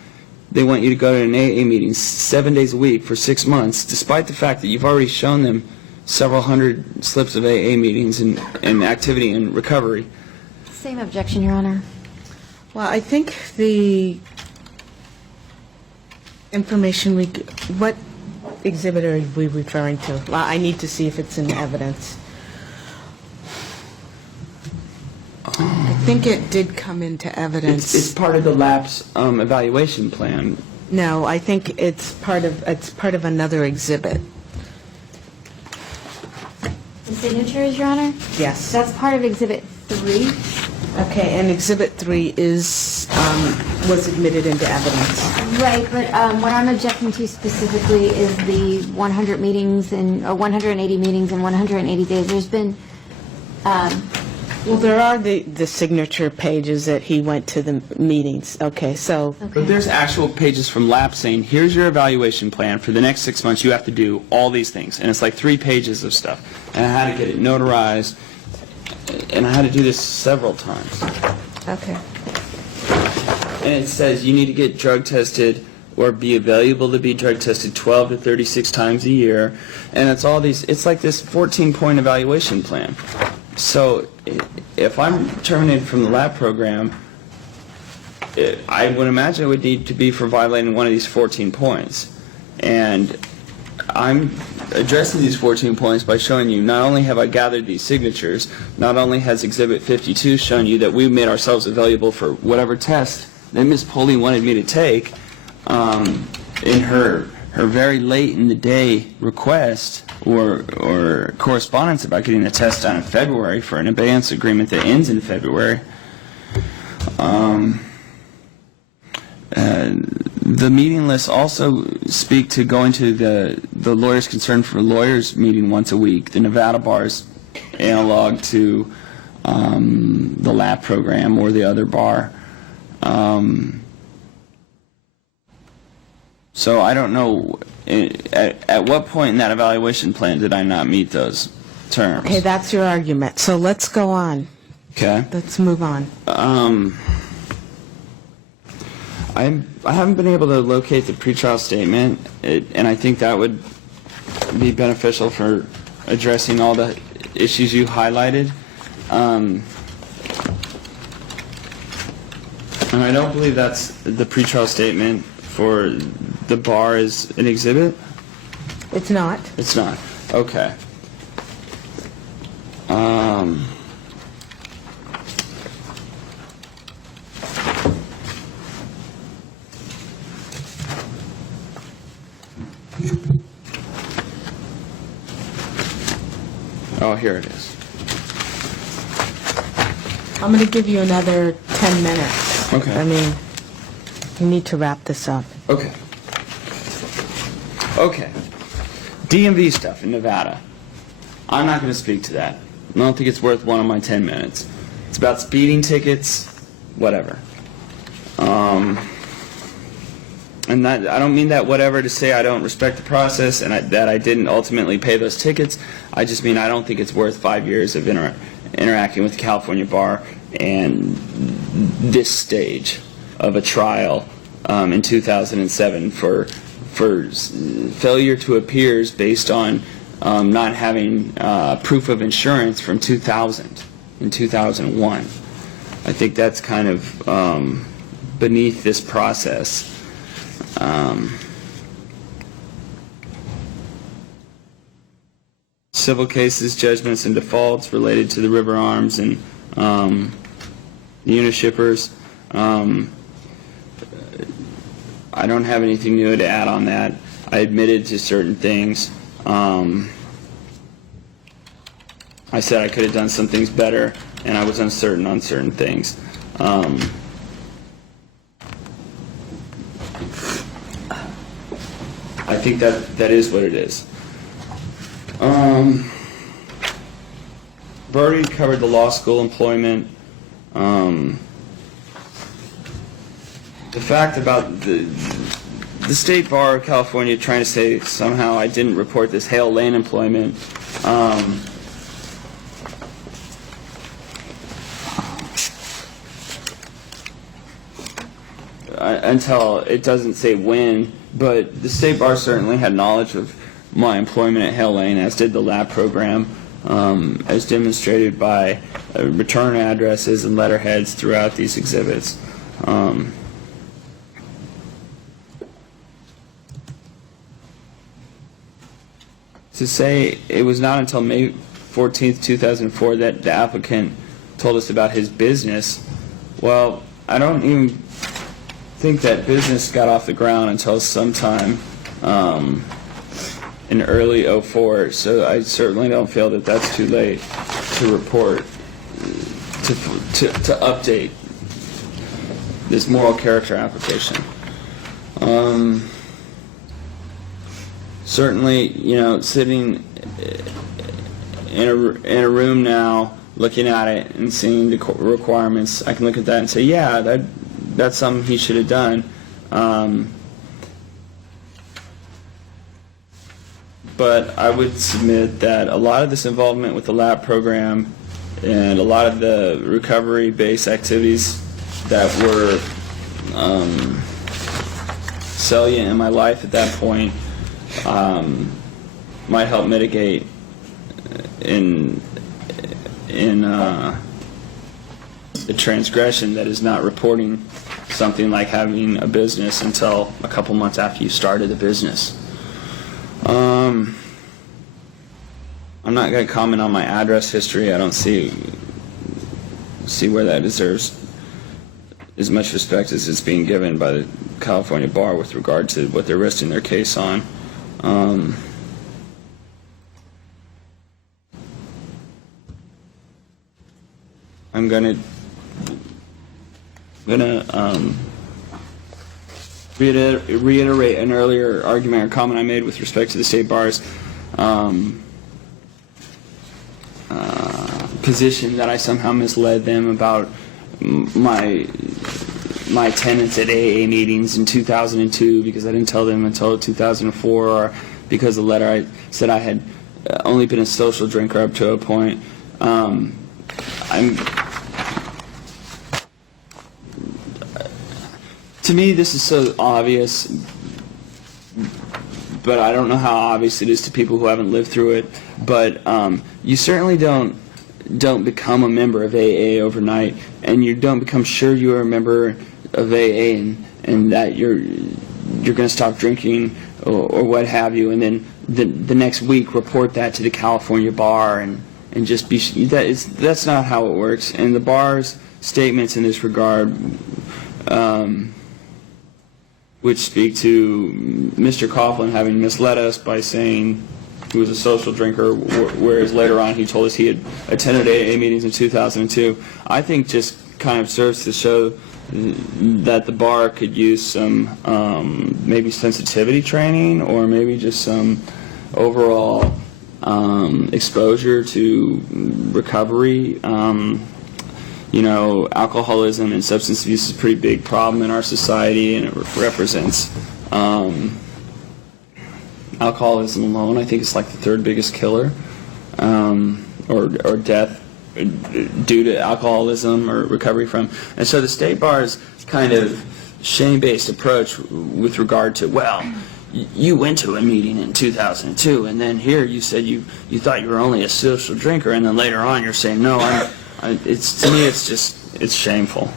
They want you to go to an AA meeting 7 days a week for 6 months, despite the fact that you've already shown them several hundred slips of AA meetings and activity and recovery. Same objection, Your Honor. Well, I think the information what exhibit are we referring to? Well, I need to see if it's in evidence. I think it did come into evidence. It's part of the LAP's evaluation plan. No, I think it's part of another exhibit. The signatures, Your Honor? Yes. That's part of Exhibit 3. Okay, and Exhibit 3 was admitted into evidence. Right, but what I'm objecting to specifically is the 100 meetings and 180 meetings in 180 days. There's been Well, there are the signature pages that he went to the meetings. Okay, so... But there's actual pages from LAP saying, here's your evaluation plan. For the next 6 months, you have to do all these things. And it's like 3 pages of stuff. And I had to get it notarized. And I had to do this several times. Okay. And it says you need to get drug tested or be available to be drug tested 12 to 36 times a year. And it's all these, it's like this 14-point evaluation plan. So if I'm terminated from the lab program, I would imagine it would need to be for violating one of these 14 points. And I'm addressing these 14 points by showing you not only have I gathered these signatures, not only has Exhibit 52 shown you that we've made ourselves available for whatever test that Ms. Poley wanted me to take in her very late in the day request or correspondence about getting a test done in February for an abeyance agreement that ends in February. The meeting lists also speak to going to the Lawyers Concerned for Lawyers meeting once a week, the Nevada bar's analog to the LAP program or the other bar. So I don't know, at what point in that evaluation plan did I not meet those terms? Okay, that's your argument. So let's go on. Okay. Let's move on. I haven't been able to locate the pretrial statement, and I think that would be beneficial for addressing all the issues you highlighted. And I don't believe that's the pretrial statement for the bar is an exhibit? It's not. It's not. Okay. Oh, here it is. I'm going to give you another 10 minutes. Okay. I mean, you need to wrap this up. Okay. Okay. DMV stuff in Nevada. I'm not going to speak to that. I don't think it's worth one of my 10 minutes. It's about speeding tickets, whatever. And that, I don't mean that whatever to say I don't respect the process and that I didn't ultimately pay those tickets. I just mean I don't think it's worth 5 years of interacting with the California bar and this stage of a trial in 2007 for failure to appears based on not having proof of insurance from 2000 in 2001. I think that's kind of beneath this process. Civil cases, judgments, and defaults related to the River Arms and the Unishippers. I don't have anything new to add on that. I admitted to certain things. I said I could have done some things better, and I was uncertain on certain things. I think that is what it is. I've already covered the law school employment. The fact about the State Bar of California trying to say somehow I didn't report this Hale Lane employment. Until it doesn't say when, but the State Bar certainly had knowledge of my employment at Hale Lane, as did the lab program, as demonstrated by return addresses and letterheads throughout these exhibits. To say it was not until May 14th, 2004 that the applicant told us about his business, well, I don't even think that business got off the ground until sometime in early 04, so I certainly don't feel that that's too late to report, to update this moral character application. Certainly, you know, sitting in a room now, looking at it and seeing the requirements, I can look at that and say, yeah, that's something he should have done. But I would submit that a lot of this involvement with the lab program and a lot of the recovery-based activities that were salient in my life at that point might help mitigate in the transgression that is not reporting something like having a business until a couple months after you started the business. I'm not going to comment on my address history. I don't see where that deserves as much respect as it's being given by the California Bar with regard to what they're resting their case on. I'm gonna reiterate an earlier argument or comment I made with respect to the State Bar's position that I somehow misled them about my attendance at AA meetings in 2002 because I didn't tell them until 2004, or because the letter I said I had only been a social drinker up to a point. To me, this is so obvious, but I don't know how obvious it is to people who haven't lived through it. But you certainly don't become a member of AA overnight, and you don't become sure you're a member of AA and that you're going to stop drinking or what have you, and then the next week report that to the California bar and just be that's not how it works. And the bar's statements in this regard, which speak to Mr. Coughlin having misled us by saying he was a social drinker, whereas later on he told us he had attended AA meetings in 2002, I think just kind of serves to show that the bar could use some maybe sensitivity training, or maybe just some overall exposure to recovery. Alcoholism and substance abuse is a pretty big problem in our society, and it represents alcoholism alone, I think, is like the third biggest killer, or death due to alcoholism or recovery from. And so the state bar's kind of shame-based approach with regard to, well, you went to a meeting in 2002, and then here you said you thought you were only a social drinker, and then later on you're saying, no, it's, to me, it's shameful.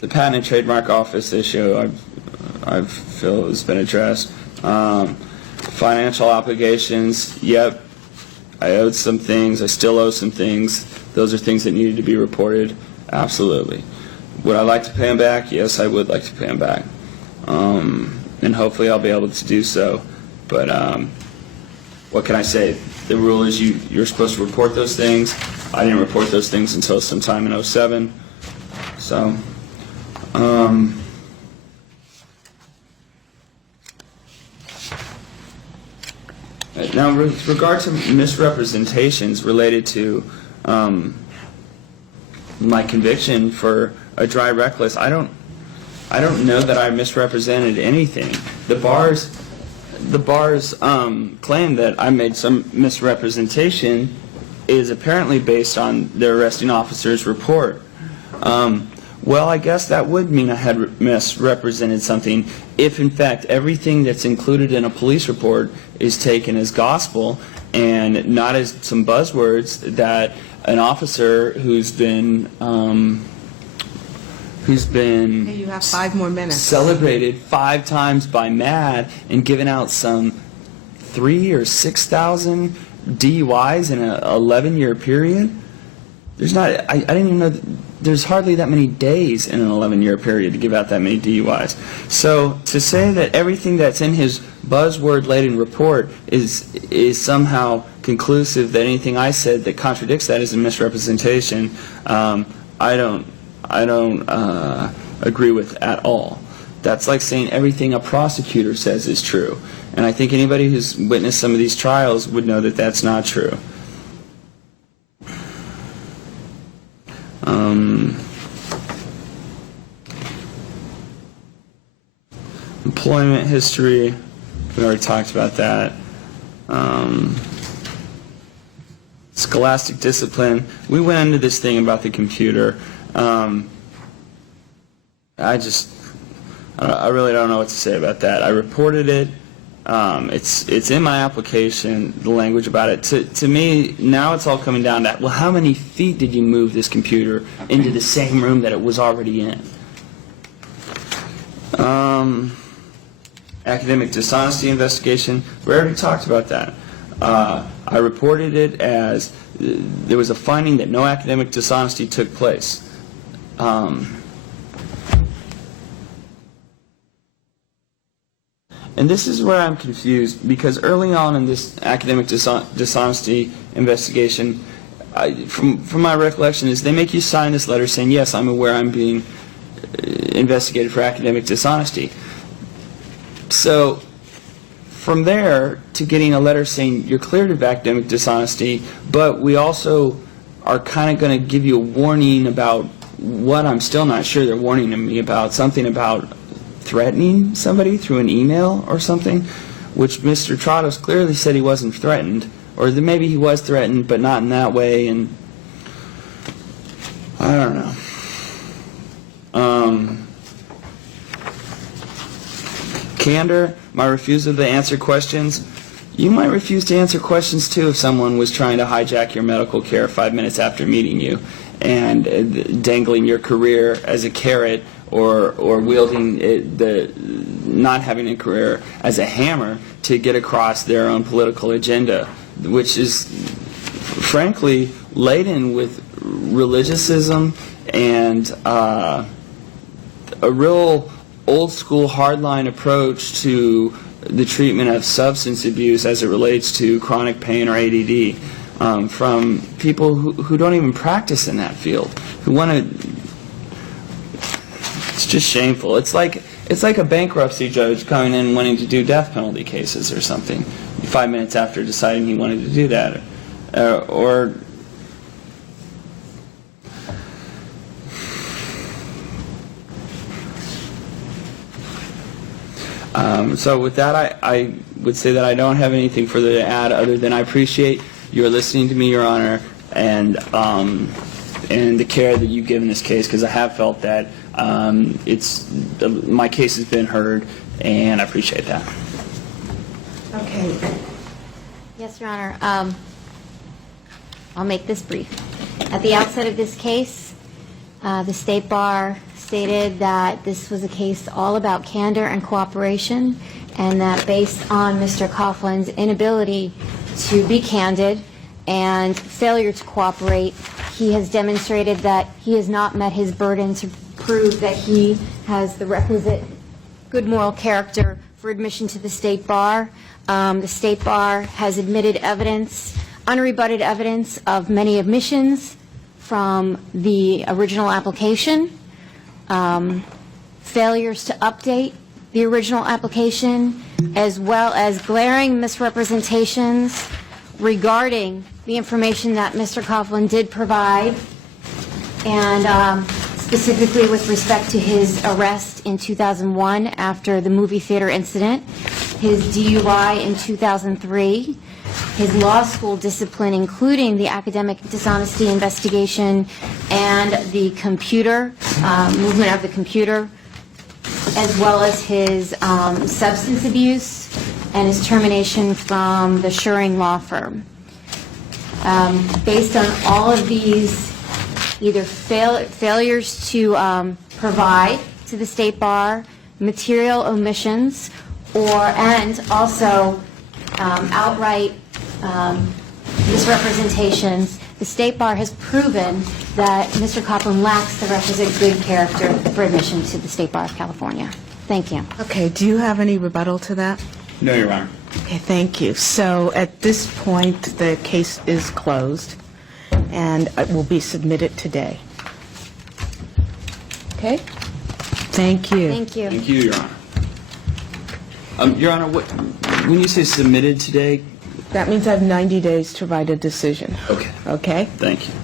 The Patent and Trademark Office issue, I feel has been addressed. Financial obligations, yep, I owed some things, I still owe some things. Those are things that needed to be reported, absolutely. Would I like to pay them back? Yes, I would like to pay them back. And hopefully I'll be able to do so. But what can I say? The rule is you're supposed to report those things. I didn't report those things until sometime in 2007. So, now with regard to misrepresentations related to my conviction for a dry reckless, I don't know that I misrepresented anything. The bar's claim that I made some misrepresentation is apparently based on the arresting officer's report. Well, I guess that would mean I had misrepresented something if, in fact, everything that's included in a police report is taken as gospel and not as some buzzwords that an officer who's been Hey, you have 5 more minutes. Celebrated 5 times by MAD and given out some 3,000 or 6,000 DUIs in an 11-year period. There's not. I didn't even know. There's hardly that many days in an 11-year period to give out that many DUIs. So to say that everything that's in his buzzword-laden report is somehow conclusive that anything I said that contradicts that is a misrepresentation, I don't agree with at all. That's like saying everything a prosecutor says is true. And I think anybody who's witnessed some of these trials would know that that's not true. Employment history, we already talked about that. Scholastic discipline, we went into this thing about the computer. I really don't know what to say about that. I reported it. It's in my application, the language about it. To me, now it's all coming down to, well, how many feet did you move this computer into the same room that it was already in? Academic dishonesty investigation, we already talked about that. I reported it as there was a finding that no academic dishonesty took place. And this is where I'm confused, because early on in this academic dishonesty investigation, from my recollection, is they make you sign this letter saying, yes, I'm aware I'm being investigated for academic dishonesty. So from there to getting a letter saying you're cleared of academic dishonesty, but we also are kind of going to give you a warning about what I'm still not sure they're warning me about, something about threatening somebody through an email or something, which Mr. Trottos clearly said he wasn't threatened, or that maybe he was threatened, but not in that way, and I don't know. Candor, my refusal to answer questions. You might refuse to answer questions, too, if someone was trying to hijack your medical care 5 minutes after meeting you and dangling your career as a carrot or wielding not having a career as a hammer to get across their own political agenda, which is, frankly, laden with religiosism and a real old-school hardline approach to the treatment of substance abuse as it relates to chronic pain or ADD from people who don't even practice in that field, who want to. It's just shameful. It's like a bankruptcy judge coming in wanting to do death penalty cases or something 5 minutes after deciding he wanted to do that, or. So with that, I would say that I don't have anything further to add other than I appreciate your listening to me, Your Honor, and the care that you've given this case, because I have felt that my case has been heard, and I appreciate that. Okay. Yes, Your Honor. I'll make this brief. At the outset of this case, the State Bar stated that this was a case all about candor and cooperation, and that based on Mr. Coughlin's inability to be candid and failure to cooperate, he has demonstrated that he has not met his burden to prove that he has the requisite good moral character for admission to the State Bar. The State Bar has admitted evidence, unrebutted evidence of many omissions from the original application, failures to update the original application, as well as glaring misrepresentations regarding the information that Mr. Coughlin did provide, and specifically with respect to his arrest in 2001 after the movie theater incident, his DUI in 2003, his law school discipline, including the academic dishonesty investigation and the computer, movement of the computer, as well as his substance abuse and his termination from the Shuring law firm. Based on all of these, either failures to provide to the State Bar, material omissions, and also outright misrepresentations, the State Bar has proven that Mr. Coughlin lacks the requisite good character for admission to the State Bar of California. Thank you. Okay, do you have any rebuttal to that? No, Your Honor. Okay, thank you. So at this point, the case is closed, and it will be submitted today. Okay? Thank you. Thank you. Thank you, Your Honor. Your Honor, when you say submitted today? That means I have 90 days to write a decision. Okay. Okay? Thank you.